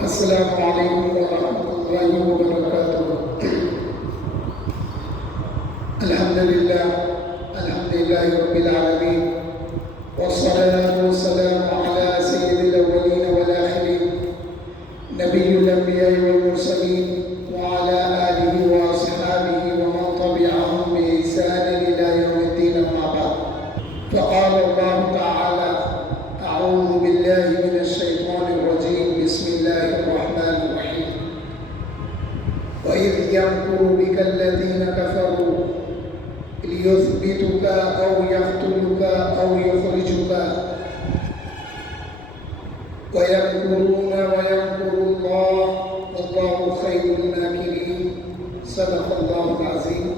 السلام علیکم ورحمۃ اللہ وبرکاتہ۔ الحمدللہ رب العالمین، والصلاة والسلام علی سید الاولین والآخرین، نبی الانبیاء والمرسلین، وعلی آلہ واصحابہ ومن تبعہم بإحسان إلی یوم الدین، اما بعد، فقال اللہ تعالی: اعوذ باللہ من الشیطان الرجیم، بسم اللہ الرحمن الرحیم۔ وَإِذْ يَمْكُرُ بِكَ الَّذِينَ كَفَرُوا لِيُثْبِتُكَ أَوْ يَقْتُلُكَ أَوْ يُخْرِجُكَ وَيَمْكُرُونَ وَيَمْكُرُ اللَّهُ وَاللَّهُ خَيْرُ الْمَاكِرِينَ۔ صدق اللہ العظیم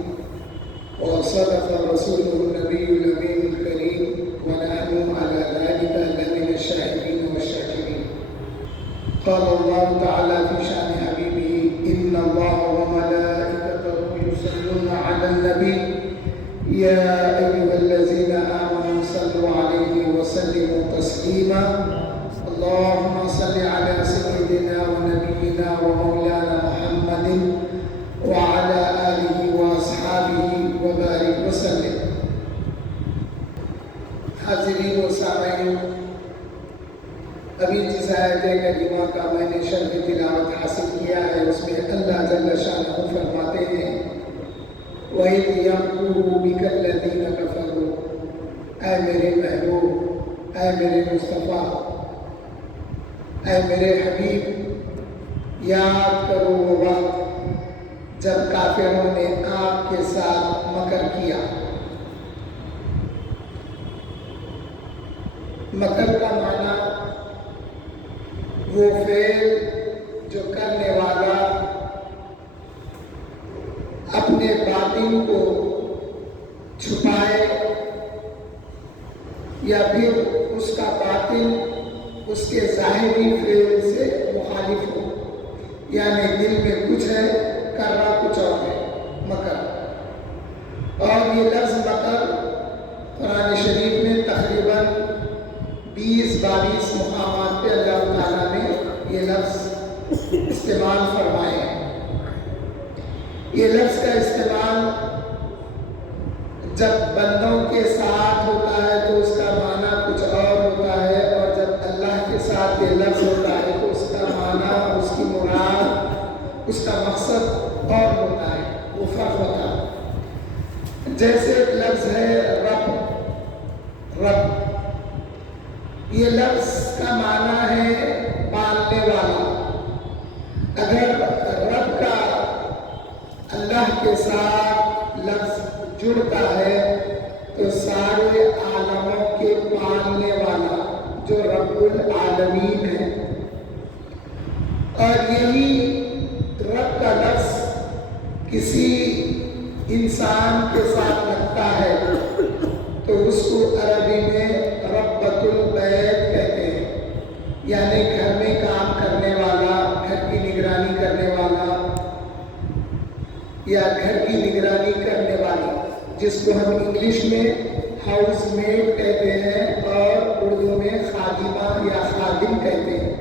وصدق رسوله النبی الامین الکریم، ونحن على ذلك لمن الشاهدین والشاکرین۔ قال اللہ تعالی فی شأن حبیبہ: ان اللہ وملائکتہ یصلون علی النبی یا ایھا الذین آمنوا صلوا علیہ وسلموا تسلیما۔ اللہم صل علی سیدنا ونبینا ومولانا محمد وعلی آلہ واصحابہ وبارک وسلم۔ حاضرین و سامعین، ابھی جس آیت کریمہ کا میں نے شرح تلاوت حاصل کیا ہے، اس میں اللہ جل شانہ فرماتے ہیں: وَإِذْ يَمْكُرُ بِكَ الَّذِينَ كَفَرُوا، اے میرے محبوب، اے میرے مصطفیٰ، اے میرے حبیب، یاد کرو وہ وقت جب کافروں نے آپ کے ساتھ مکر کیا۔ مکر کا معنی وہ فعل جو کرنے والا اپنے باطن کو چھپائے یا پھر اس کا باطن اس کے ظاہری فعل سے مخالف ہو، یعنی دل میں کچھ ہے، کر رہا کچھ اور ہے، مکر۔ اور یہ لفظ مکر قرآن شریف میں تقریباً 20-22 مقامات پہ اللہ تعالیٰ نے یہ لفظ استعمال فرمائے ہیں۔ یہ لفظ کا استعمال جب بندوں کے ساتھ ہوتا ہے تو اس کا معنی کچھ اور ہوتا ہے، اور جب اللہ کے ساتھ یہ لفظ ہوتا ہے تو اس کا معنی، اس کی مراد، اس کا مقصد اور ہوتا ہے، وہ فرق ہوتا ہے۔ جیسے ایک لفظ ہے رب، رب، یہ لفظ کا معنی ہے پالنے والا۔ اگر رب کا اللہ کے ساتھ لفظ جڑتا ہے تو سارے عالموں کے پالنے والا جو رب العالمین ہے، اور یہی رب کا لفظ کسی انسان کے ساتھ لگتا ہے تو اس کو عربی میں ربۃ البیت کہتے ہیں، یعنی گھر میں کام کرنے والا، گھر کی نگرانی کرنے والا یا گھر کی نگرانی کرنے والی، جس کو ہم انگلش میں ہاؤس میڈ کہتے ہیں اور اردو میں خادمہ یا خادم کہتے ہیں۔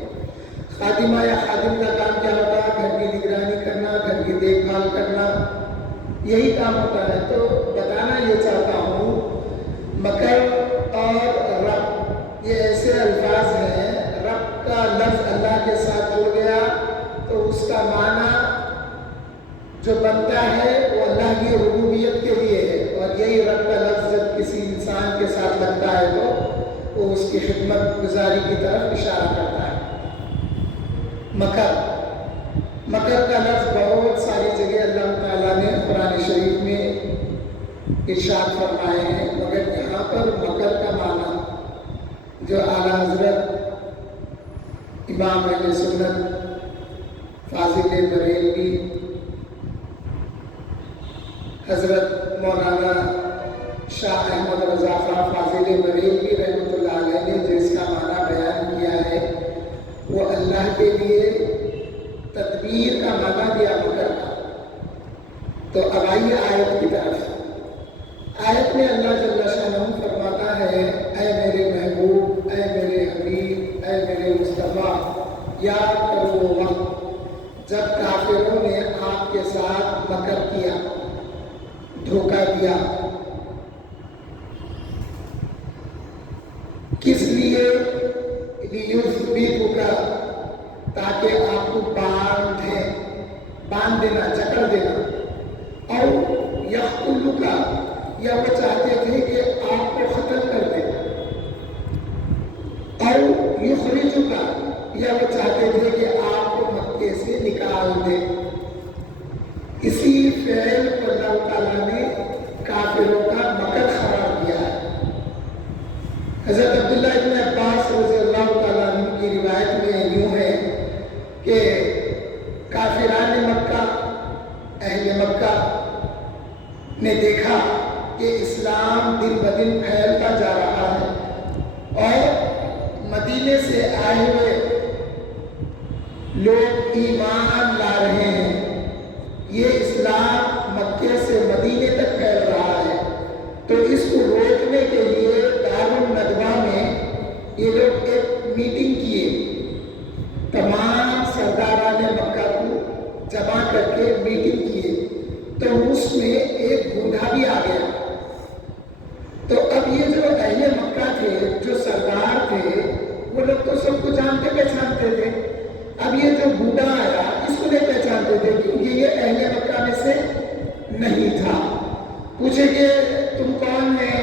خادمہ یا خادم کا کام کیا ہوتا ہے؟ گھر کی نگرانی کرنا، گھر کی دیکھ بھال کرنا، یہی کام ہوتا ہے۔ تو بتانا یہ چاہتا ہوں، مکر اور رب یہ ایسے الفاظ ہیں، رب کا لفظ اللہ کے ساتھ جڑ گیا تو اس کا معنی جو بنتا ہے وہ اللہ کی ربوبیت کے لیے ہے، اور یہی رب کا لفظ جب کسی انسان کے ساتھ لگتا ہے تو وہ اس کی خدمت گزاری کی طرف اشارہ کرتا ہے۔ مکر، مکر کا لفظ بہت ساری جگہ اللہ تعالیٰ نے قرآن شریف میں ارشاد فرمائے ہیں، مگر یہاں پر مکر کا معنی جو اعلیٰ حضرت امام اہل سنت فاضل بریلوی حضرت مولانا شاہ احمد رضا خان فاضل بریلوی رحمۃ اللہ علیہ نے جس کا معنی بیان کیا ہے، وہ اللہ کے لیے تدبیر کا معنی دیا مکر کا۔ تو اب آئیے آیت کی طرف۔ آیت میں اللہ جل شانہ فرماتا ہے: اے میرے محبوب، اے میرے حبیب، اے میرے مصطفیٰ، یاد کرو وہ وقت جب کافروں نے آپ کے ساتھ مکر کیا، دھوکہ دیا. کس لیے؟ لیُثْبِتُکَ، تاکہ آپ کو باندھ دینا، جکڑ دینا. اور یقتلک، یا وہ چاہتے تھے کہ آپ کو قتل کر دیں. اور یخرجک، یا وہ چاہتے تھے کہ آپ کو مکے سے نکال دیں. اسی فعل کو اللہ تعالیٰ نے کافروں کا مکر قرار دیا ہے. حضرت عبداللہ ابن عباس رضی اللہ تعالیٰ عنہ کی روایت میں یوں ہے کہ کافران مکہ، اہل مکہ نے دیکھا کہ اسلام دن بدن پھیلتا جا رہا ہے اور مدینے سے آئے ہوئے لوگ ایمان لا رہے ہیں. یہ اسلام مکے سے مدینے تک پھیل رہا ہے. تو اس کو روکنے کے لیے دارالندوہ میں یہ لوگ ایک میٹنگ کیے. تمام سرداران مکہ کو جمع کر کے میٹنگ کیے. تو اس میں ایک بوڑھا بھی آ گیا. تو اب یہ جو اہل مکہ تھے، جو سردار تھے، وہ لوگ تو سب کو جانتے پہچانتے تھے. اب یہ جو بوڑھا آیا اس کو نہیں پہچانتے تھے کیونکہ یہ اہل مکہ میں سے نہیں تھا. پوچھے کہ تم کون ہیں؟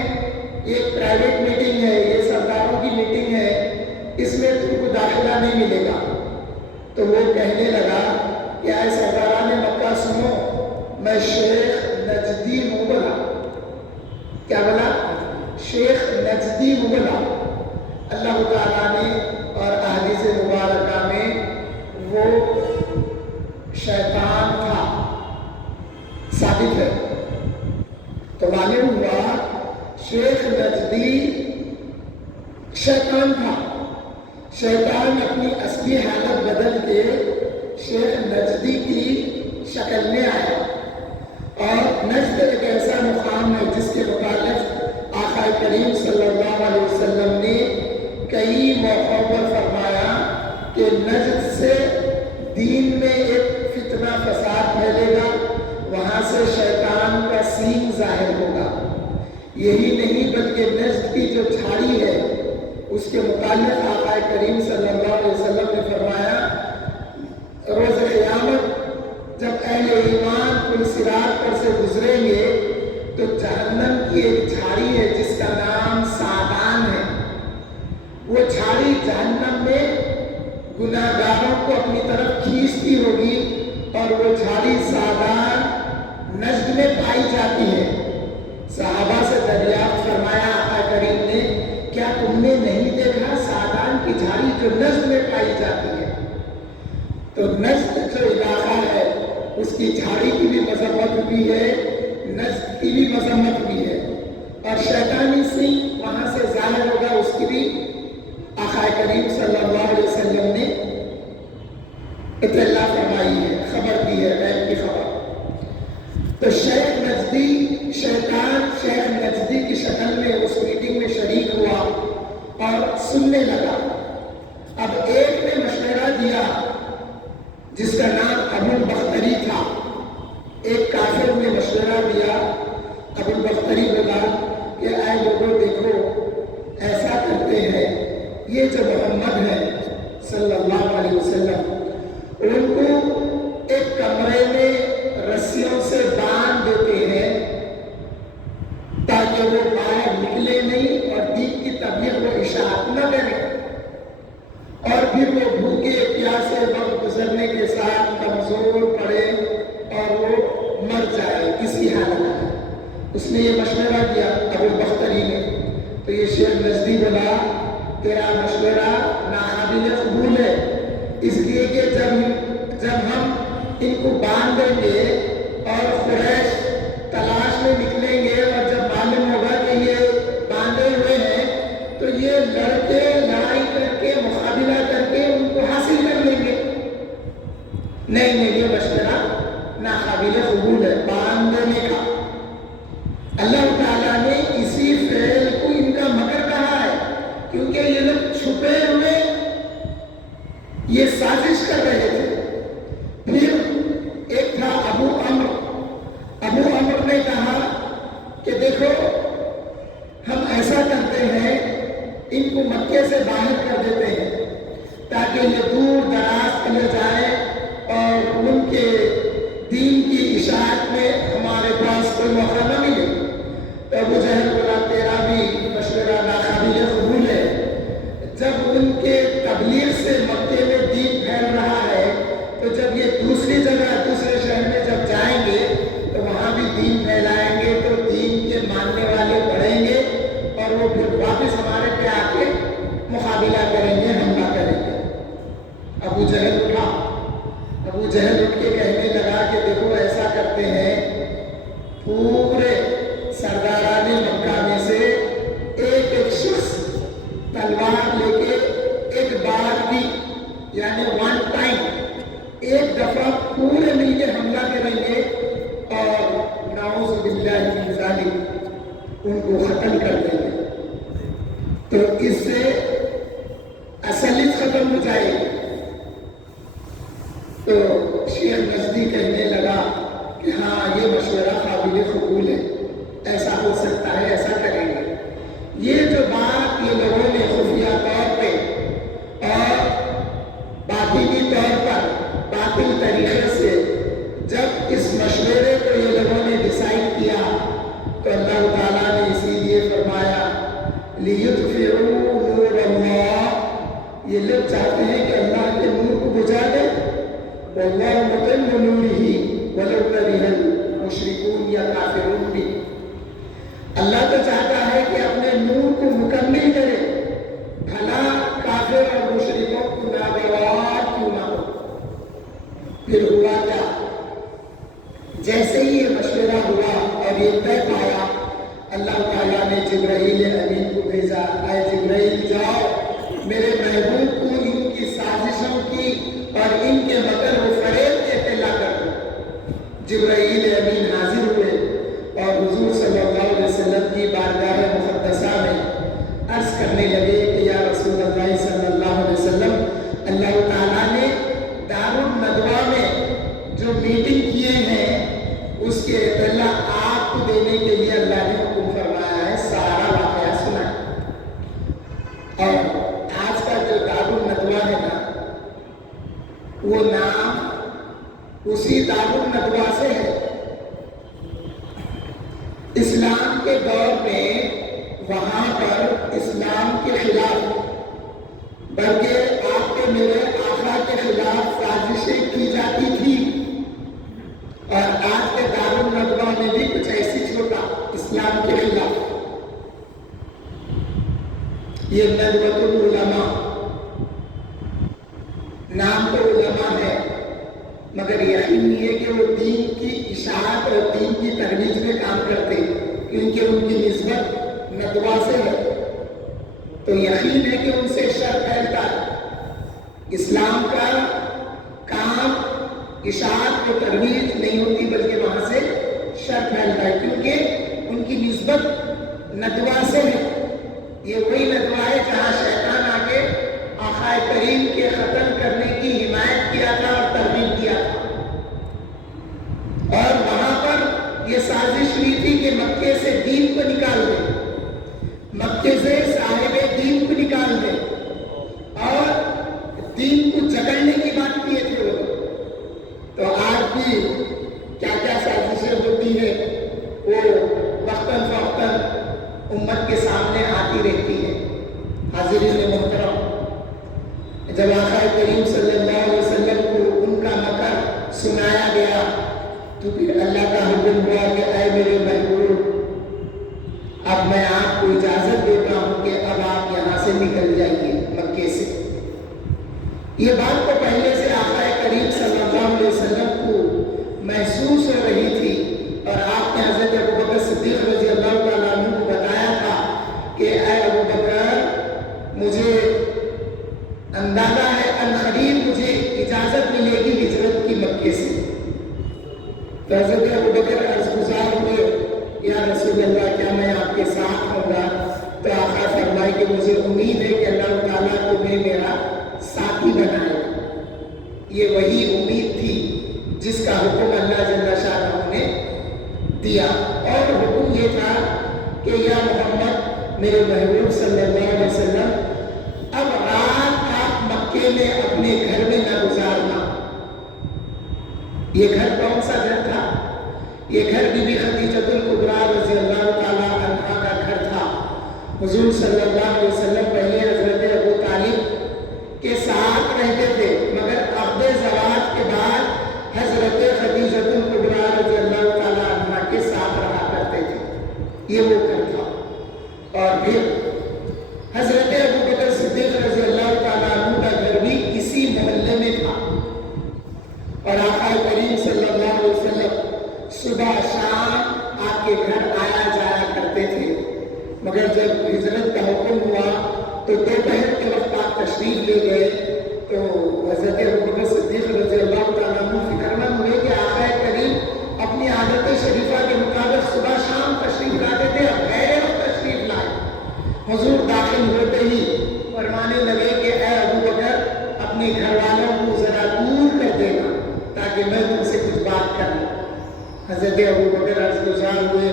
یہ پرائیویٹ میٹنگ ہے، یہ سرداروں کی میٹنگ ہے، اس میں تم کو داخلہ نہیں ملے گا. تو وہ کہنے لگا کہ اے سرداران مکہ سنو، میں شیخ نجدی ہوں. بولا کیا بولا؟ شیخ نجدی ہوں. بولا اللہ تعالیٰ نے اور احادیث مبارکہ میں وہ شیطان تھا ثابت ہے. تو معلوم ہوا شیخ نجدی شیطان تھا. شیطان اپنی اصلی حالت بدل کے شیخ نجدی کی شکل میں آیا. اور نجد ایک ایسا مقام ہے جس کے متعلق آقا کریم صلی اللہ علیہ وسلم نے کئی موقعوں پر فرمایا کہ نجد سے دین میں ایک فتنہ فساد پھیلے گا، وہاں سے شیطان کا سین ظاہر ہوگا. یہی نہیں بلکہ نجد کی جو جھاڑی ہے اس کے متعلق آقا کریم صلی اللہ علیہ وسلم نے فرمایا روز قیامت جب اہل ایمان پل صراط پر سے گزریں گے تو جہنم کی ایک جھاڑی ہے جس کا نام سادان ہے. وہ جھاڑی جہنم میں گناہگاروں کو اپنی طرف کھینچتی ہوگی اور وہ جھاڑی سادان نجد میں پائی جاتی ہے. صحابہ سے دریافت فرمایا آقا کریم نے، کیا تم نے نہیں دیکھا سادان کی جھاڑی جو نجد میں پائی جاتی ہے؟ تو نجد جو علاقہ ہے اس کی جھاڑی کی بھی مذمت بھی ہے، نجد کی بھی مذمت بھی ہے، اور شیطانی سین وہاں سے ظاہر ہوگا، اس کی بھی آقا کریم صلی اللہ علیہ وسلم نے اطلاع فرمائی ہے، خبر دی ہے، غیب کی خبر. تو شیخ نجدی، شیطان شیخ نجدی کی شکل میں اس میٹنگ میں شریک ہوا اور سننے لگا. اب ایک نے مشورہ دیا جس کا نام ابو البختری تھا. ایک کافر نے مشورہ دیا. ابو البختری بولا کہ اے لوگوں دیکھو، ایسا کرتے ہیں، یہ جو محمد ہے صلی اللہ علیہ وسلم، ان کو ایک کمرے میں رسیوں سے باندھ دیتے ہیں تاکہ وہ باہر نکلے نہیں اور دین کی تبلیغ و اشاعت نہ کریں، اور پھر وہ بھوکے پیاسے وقت گزرنے کے ساتھ کمزور پڑے اور وہ مر جائے کسی حالت میں. اس نے یہ مشورہ دیا ابو البختری نے. تو یہ شیخ نجدی بولا تیرا مشورہ ناقابل قبول ہے، اس لیے کہ جب ہم ان کو باندھ دیں گے اور قریش تلاش میں نکلیں گے اور جب معلوم ہوگا کہ یہ باندھے ہوئے ہیں تو یہ لڑکے لڑائی کر کے مقابلہ کر کے ان کو حاصل کر لیں گے. نہیں یہ مشورہ ناقابل قبول ہے باندھ دینے کا. اللہ تعالیٰ نے اسی فعل کو ان کا مکر کہا ہے کیونکہ یہ لوگ چھپے ہوئے یہ سازش کر رہے ابو جہل اٹھ کے کہنے لگا کہ دیکھو ایسا کرتے ہیں، پورے سرداران مکہ میں سے ایک ایک شخص تلوار لے کے ایک بار بھی یعنی ون ٹائم ایک دفعہ پورے مل کے حملہ کریں گے اور نعوذ باللہ من ذالک ان کو ختم کر دیں گے، تو اس سے اصلیت ختم ہو جائے گی۔ تو شیخ نجدی کہنے لگا کہ ہاں یہ مشورہ قابل قبول ہے، ایسا ہو سکتا ہے، ایسا کریں گے۔ یہ جو بات یہ لوگوں نے خفیہ طور پہ اور باطنی طور پر باطل طریقے سے جب اس مشورے کو یہ لوگوں نے ڈیسائیڈ کیا تو اللہ تعالیٰ نے اسی لیے فرمایا لِيُطْفِئُوا نُورَ اللَّهِ، یہ لوگ چاہتے ہیں کہ اللہ کے نور کو بجھا دے، وَاللَّهُ مُتِمُّ نُورِهِ وَلَوْ كَرِهَ الْمُشْرِكُونَ، یا کافرون بھی اللہ تو چاہتا ہے کہ اپنے نور کو مکمل کرے، بھلا کافر اور مشرکوں کو ناگوار کیوں نہ ہو۔ پھر ہوا کیا؟ جیسے ہی یہ مشورہ ہوا اور یہ طے پایا، اللہ تعالیٰ نے جبرائیل امین کو بھیجا، اے جبرائیل جاؤ میرے محبوب کو ان کی سازشوں کی اور ان کے مکر و فریب کی اطلاع کر دو۔ جبرائیل امین حاضر ہوئے اور حضور صلی اللہ علیہ وسلم کی بارگاہ مقدسہ میں عرض کرنے لگے کہ یا رسول اللہ صلی اللہ علیہ وسلم، اللہ تعالیٰ نے دار الندوہ میں جو میٹنگ کیے ہیں اس کے اطلاع آپ کو دینے کے لیے اللہ نے حکم فرمایا ہے، سارا واقعہ سنا ہے۔ اور آج کا جو دار الندوہ ہے نا، وہ نام اسی دار الندوہ سے ہے۔ اسلام کے دور میں وہاں پر اسلام کے خلاف بلکہ آپ کے میرے آقا کے خلاف سازشیں کی جاتی تھی، اور آج کے دار الندوہ میں بھی کچھ ایسی چھوٹا اسلام کے خلاف۔ یہ ندوۃ العلماء، نام تو علماء ہے مگر یقین نہیں ہے کہ وہ دین کی اشاعت اور دین کی ترویج میں کام کرتے، کیونکہ ان کی نسبت ندوہ سے ہے، تو یقین ہے کہ ان سے شر پھیلتا ہے۔ اسلام کا کام اشاعت و ترویج نہیں ہوتی بلکہ وہاں سے شر پھیلتا ہے، کیونکہ ان کی نسبت ندوہ سے ہے۔ یہ وہی ندوہ ہے جہاں شیطان آ کے آقا کریم کے قتل کرنے کی حمایت کیا تھا اور ترغیب دیا تھا، اور وہاں پر یہ سازش ہوئی تھی کہ مکے سے دین کو نکال دیں، مکے سے صاحب دین کو نکال دیں، اور دین کو جکڑنے کی بات کیے تھے وہ لوگ۔ تو آج بھی کیا کیا سازشیں ہوتی ہے وہ وقتاً فوقتاً امت کے سامنے آتی رہتی ہے۔ حاضرین محترم، جب آقا کریم صلی اللہ علیہ وسلم کو ان کا مکر سنایا گیا تو پھر اللہ کا حکم ہوا کہ اے میرے محبوب، اب میں آپ کو اجازت دیتا ہوں کہ اب آپ یہاں سے نکل جائیے مکے سے۔ یہ بات تو پہلے سے آقا کریم صلی اللہ علیہ وسلم کو محسوس ہو رہی تھی، اور آپ نے حضرت ابوبکر صدیق رضی اللہ تعالیٰ عنہ کو بتایا تھا کہ اے ابوبکر، مجھے اندازہ ہے عنقریب مجھے اجازت ملے گی ہجرت کی مکے سے۔ تو حضرت ابوبکر عرض گزار ہوئے، یا رسول اللہ کیا میں آپ کے ساتھ ہوں گا؟ تو آقا فرمائے کہ مجھے امید ہے کہ اللہ تعالیٰ تمہیں میرا ساتھی بنائے۔ یہ وہی امید تھی جس کا حکم اللہ جل شانہ نے دیا، اور حکم یہ تھا کہ یا محمد میرے محبوب صلی اللہ علیہ وسلم، اب رات آپ مکے میں اپنے گھر میں نہ گزارنا۔ یہ گھر کون سا گھر تھا؟ یہ گھر بی بی خدیجہ الکبریٰ رضی اللہ تعالیٰ عنہا کا گھر تھا۔ حضور صلی اللہ علیہ وسلم پہلے حضرت ابو طالب کے ساتھ رہتے تھے، مگر عقد زواج کے بعد حضرت خدیجہ الکبریٰ رضی اللہ تعالیٰ عنہا کے ساتھ رہا کرتے تھے۔ یہ وہ گھر تھا۔ اور پھر حضرت ابوبکر صدیق رضی اللہ تعالیٰ عنہ کا گھر بھی اسی محلے میں تھا، اور آقا کریم صلی اللہ علیہ وسلم صبح شام آپ کے گھر آیا جایا کرتے تھے، مگر جب ہجرت کا حکم ہوا تو دوپہر کے وقت آپ تشریف لے گئے تو حضرت ابوبکر صدیق رضی اللہ تعالیٰ عنہ فکر مند ہوئے کہ آقا کریم اپنی عادت شریفہ کے مطابق صبح شام تشریف لاتے تھے، اب غیر وقت تشریف لائے۔ حضور داخل ہوتے ہی فرمانے لگے کہ اے ابوبکر اپنے گھر والوں کو ذرا دور کر دینا تاکہ میں تم سے کچھ بات کر لوں۔ حضرت ابوبکر عرض گزار ہوئے،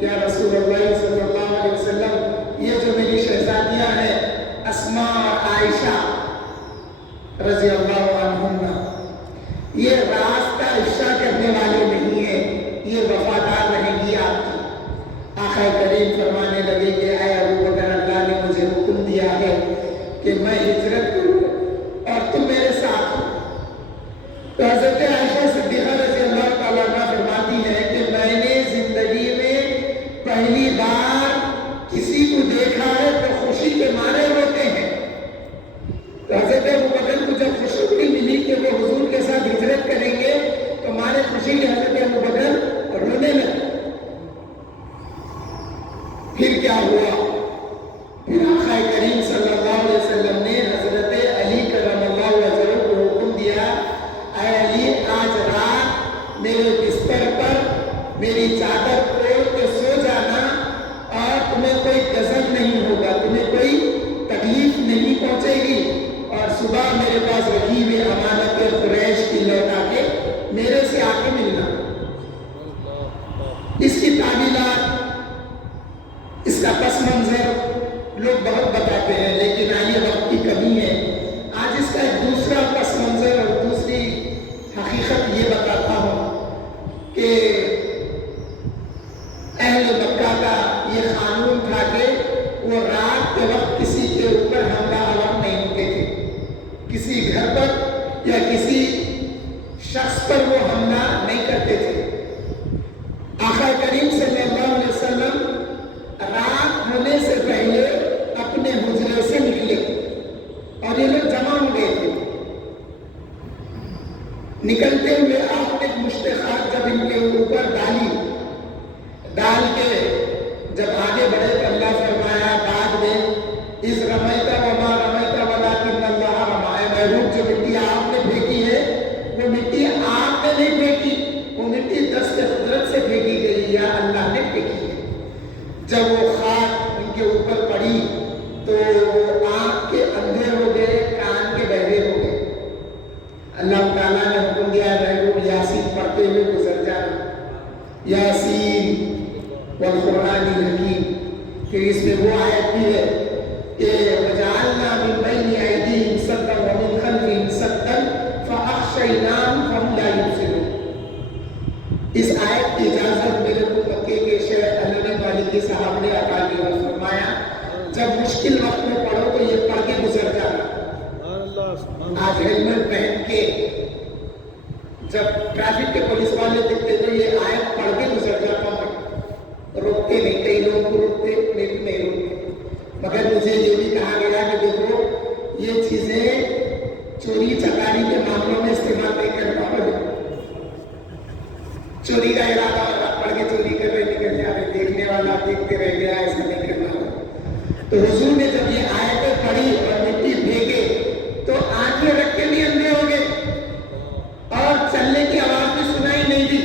یا رسول اللہ صلی اللہ علیہ وسلم، یہ جو میری شہزادیاں ہیں اسماء اور عائشہ رضی اللہ عنہما، یہ راز کا افشا کرنے والے نہیں ہیں، یہ وفادار رہیں گی آپ کی۔ آقا کریم فرمانے لگے کہ اے ابوبکر اللہ نے مجھے حکم دیا ہے کہ میں ہجرت کروں اور تم میرے ساتھ ہو۔ تو حضرت عائشہ صدیقہ رضی اللہ تعالیٰ عنہ فرماتی ہے کہ میں نے زندگی میں پہلی بار کسی کو دیکھا ہے تو خوشی کے مارے روتے ہیں۔ تو حضرت ابوبکر کو جب خوشخبری ملی کہ وہ حضور کے ساتھ ہجرت کریں گے تو مارے خوشی کے حضرت ابوبکر رونے لگے۔ پھر کیا ہوا؟ پھر آقا کریم صلی اللہ علیہ وسلم نے حضرت علی کرم اللہ وجہہ کو حکم دیا، اے علی آج رات میرے بستر پر میری چادر اوڑھ کے سو جانا اور تمہیں کوئی غضب نہیں ہوگا، تمہیں کوئی تکلیف نہیں پہنچے گی، اور صبح میرے پاس رکھی ہوئی امانت قریش کی لوٹا کے میرے سے آ کے ملنا۔ اس کی تعمیلات، اس کا پس منظر لوگ بہت بتاتے ہیں، لیکن آئیے وقت کی کمی ہے، آج اس کا ایک دوسرا پس منظر اور دوسری حقیقت یہ بتاتا ہوں کہ اہل مکہ کا یہ قانون تھا کہ وہ رات کے وقت کسی کے اوپر حملہ آور نہیں ہوتے تھے، کسی گھر پر یا کسی شخص پر وہ حملہ نہیں کرتے تھے۔ آقا کریم صلی اللہ علیہ وسلم رات ہونے سے پہلے اپنے حجرے سے نکلے اور یہ لوگ جمع ہو گئے تھے۔ نکلتے ہوئے آپ نے مشت خاک جب ان کے اوپر ڈال کے جب آگے بڑھے تو اللہ فرمایا بعد میں اس رمیت وما رمیت ولکن اللہ رمی، محبوب جو مٹی آپ نے پھینکی ہے وہ مٹی آپ نے نہیں پھینکی، وہ مٹی دست قدرت سے پھینکی گئی یا اللہ نے پھینکی ہے۔ جب وہ خاک ان کے اوپر پڑی تو وہ آنکھ کے اندھے ہو گئے، کان کے بہرے ہو گئے۔ اللہ تعالیٰ نے حکم دیا محبوب یاسین پڑھتے ہوئے گزر جانا، یاسین والقرآن الحکیم، کہ اس میں وہ آیت بھی ہے کہ وَجَعَلْنَا مِن بَيْنِ أَيْدِيهِمْ سَدًّا وَمِن خَلْفِهِمْ سَدًّا فَأَغْشَيْنَاهُمْ فَهُمْ لَا يُبْصِرُونَ۔ اس آیت کی اجازت میرے کو مکے کے شیخ علی مالکی صاحب نے عطا کی اور فرمایا جب مشکل وقت میں پڑھو تو یہ پڑھ کے گزر جانا۔ آج ہیلمٹ پہن کے جب ٹریفک کے پولیس والے دکھتے تو یہ آیت پڑھ کے گزر جاتا ہوں، روکتے نہیں، کئی لوگوں کو روکتے لیکن نہیں روکتے، مگر مجھے یہ بھی کہا گیا کہ دیکھو یہ چیزیں چوری چکاری کے معاملوں میں استعمال نہیں کرنا پڑے، چوری کا ارادہ ہوگا پڑھ کے چوری کر رہے نکل جا رہے، دیکھنے والا دیکھتے رہ گیا، ایسا نہیں کرنا ہوگا۔ تو حضور نے جب یہ آیتیں پڑھی اور مٹی پھینکے تو آنکھیں رکھ کے بھی اندھے ہو گئے اور چلنے کی آواز بھی سنائی نہیں دی۔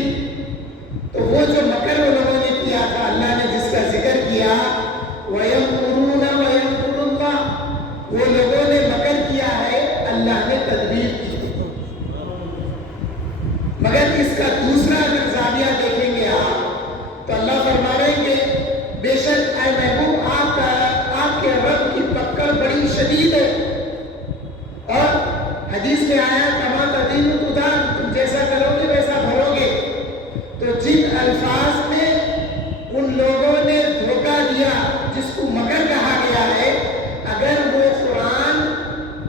تو وہ جو مکر وہ لوگوں نے کیا تھا، اللہ نے جس کا ذکر کیا وَيَمْكُرُونَ وَيَمْكُرُ اللَّهُ، وہ لوگوں نے مکر کیا ہے، اللہ نے تدبیر کی۔ مگر اس کا دوسرا اگر زاویہ دیکھیں گے آپ تو اللہ فرما رہے ہیں کہ بے شک اے محبوب آپ کے رب کی پکڑ بڑی شدید ہے، اور حدیث میں آیا کما تدین تدان، تم جیسا کرو گے ویسا بھرو گے۔ تو جن الفاظ میں ان لوگوں نے دھوکہ دیا جس کو مکر کہا گیا ہے، اگر وہ قرآن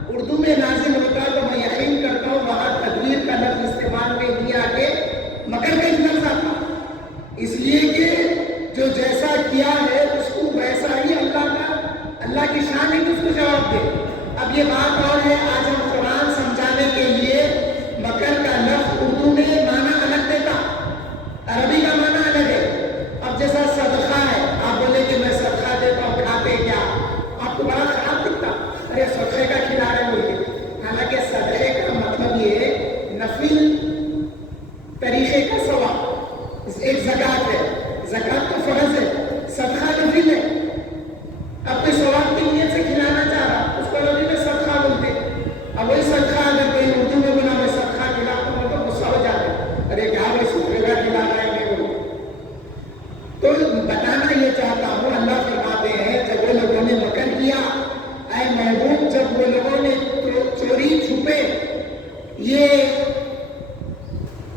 اردو میں نازل ہوتا تو میں یقین کرتا ہوں وہاں تدبیر کا لفظ استعمال میں نہیں آ کے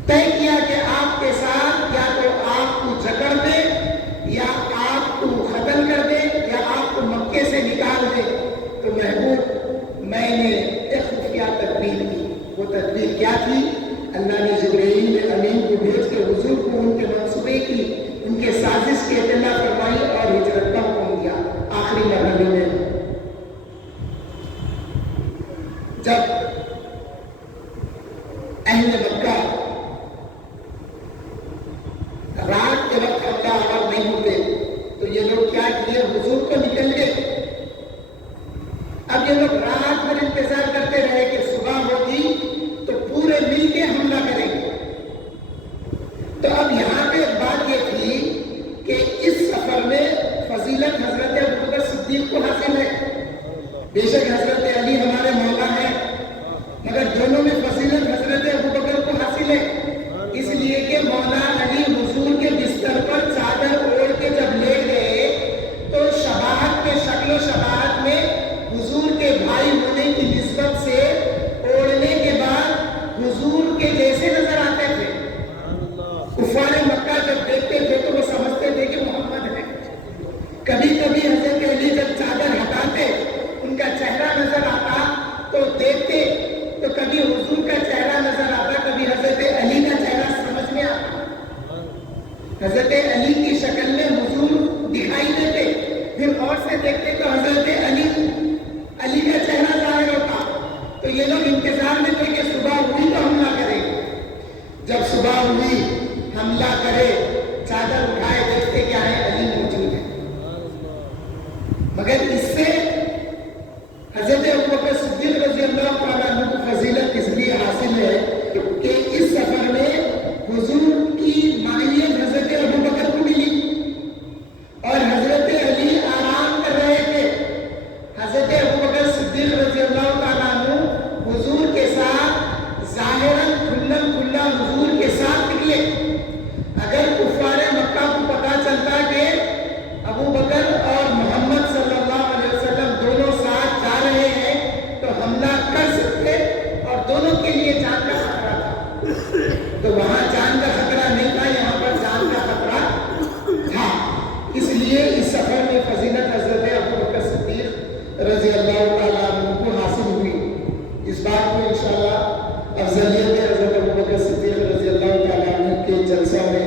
طے کیا کہ آپ کے ساتھ یا تو آپ کو جکڑ دے یا آپ کو قتل کر دے یا آپ کو مکے سے نکال دے، تو محبوب میں نے ایک خفیہ تدبیر کی۔ وہ تدبیر کیا تھی؟ اللہ نے جبرائیل امین کو بھیج کے حضور کو ان کے منصوبے کی، ان کے سازش کی اطلاع فرمائی اور ہجرت کا حکم دیا۔ آخری مرحلے میں جب اہل مکہ رات کے وقت حملہ آور نہیں ہوتے تو یہ لوگ کیا کیے؟ حضور کو نکل گئے۔ اب یہ لوگ رات بھر انتظار کرتے رہے کہ صبح ہوگی تو پورے مل کے حملہ کریں گے۔ تو اب یہاں پہ بات یہ تھی کہ اس سفر میں فضیلت حضرت ابوبکر صدیق کو حاصل ہے۔ بے شک حضرت علی ہمارے مولا ہیں، مگر دونوں میں فضیلت حضرت ابوبکر کو حاصل ہے، اس لیے کہ مولا علی حضور کے بستر پر چادر اوڑھ کے جب لیٹ گئے تو شباہت میں، شکل و شباہت میں حضور کے بھائی ہونے کی نسبت سے اوڑھنے کے بعد حضور کے جیسے نظر آتے تھے۔ کفار مکہ جب دیکھتے تھے تو وہ سمجھتے تھے کہ محمد ہے۔ کبھی کبھی حضرت علی جب چادر ہٹاتے ان کا چہرہ نظر آتا تو دیکھتے، تو کبھی حضور کا چہرہ نظر آتا، کبھی حضرت علی کا چہرہ سمجھ میں آتا۔ حضرت علی کی شکل میں حضور دکھائی دیتے، پھر اور سے دیکھتے تو حضرت علی کا چہرہ ظاہر ہوتا۔ تو یہ لوگ انتظار میں تھے کہ صبح ہوئی تو حملہ کرے۔ جب صبح ہوئی حملہ کرے، چادر اٹھائے، دیکھتے کیا ہے؟ علی موجود ہے۔ مگر اس سے حضرت ابوبکر صدیق رضی اللہ تعالیٰ عنہ کو فضیلت اس لیے حاصل ہے کہ اس سفر میں حضور کی معیت حضرت ابوبکر کو ملی اور حضرت علی آرام کر رہے تھے۔ حضرت ابوبکر صدیق رضی اللہ تعالیٰ عنہ حضور کے ساتھ ظاہراً کھلم کھلا حضور کے ساتھ نکلے۔ اگر کفار مکہ کو پتہ چلتا کہ ابوبکر اور محمد صلی اللہ علیہ وسلم دونوں ساتھ جا رہے ہیں تو حملہ کر سکتے اور دونوں کے لیے جان کا خطرہ تھا۔ تو وہاں جان کا خطرہ نہیں تھا، یہاں پر جان کا خطرہ تھا۔ اس لیے اس سفر میں فضیلت حضرت ابوبکر صدیق رضی اللہ تعالیٰ عنہ کو حاصل ہوئی۔ اس بات کو انشاءاللہ افضلیت حضرت ابوبکر صدیق رضی اللہ تعالیٰ عنہ کے جلسوں میں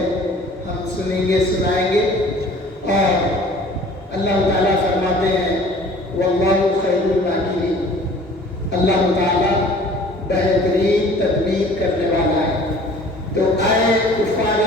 ہم سنیں گے، سنائیں گے۔ اور اللہ تعالیٰ فرماتے ہیں واللہ خیر الماکرین، اللہ تعالیٰ بہترین تدبیر کرنے والا ہے۔ تو آئے کفار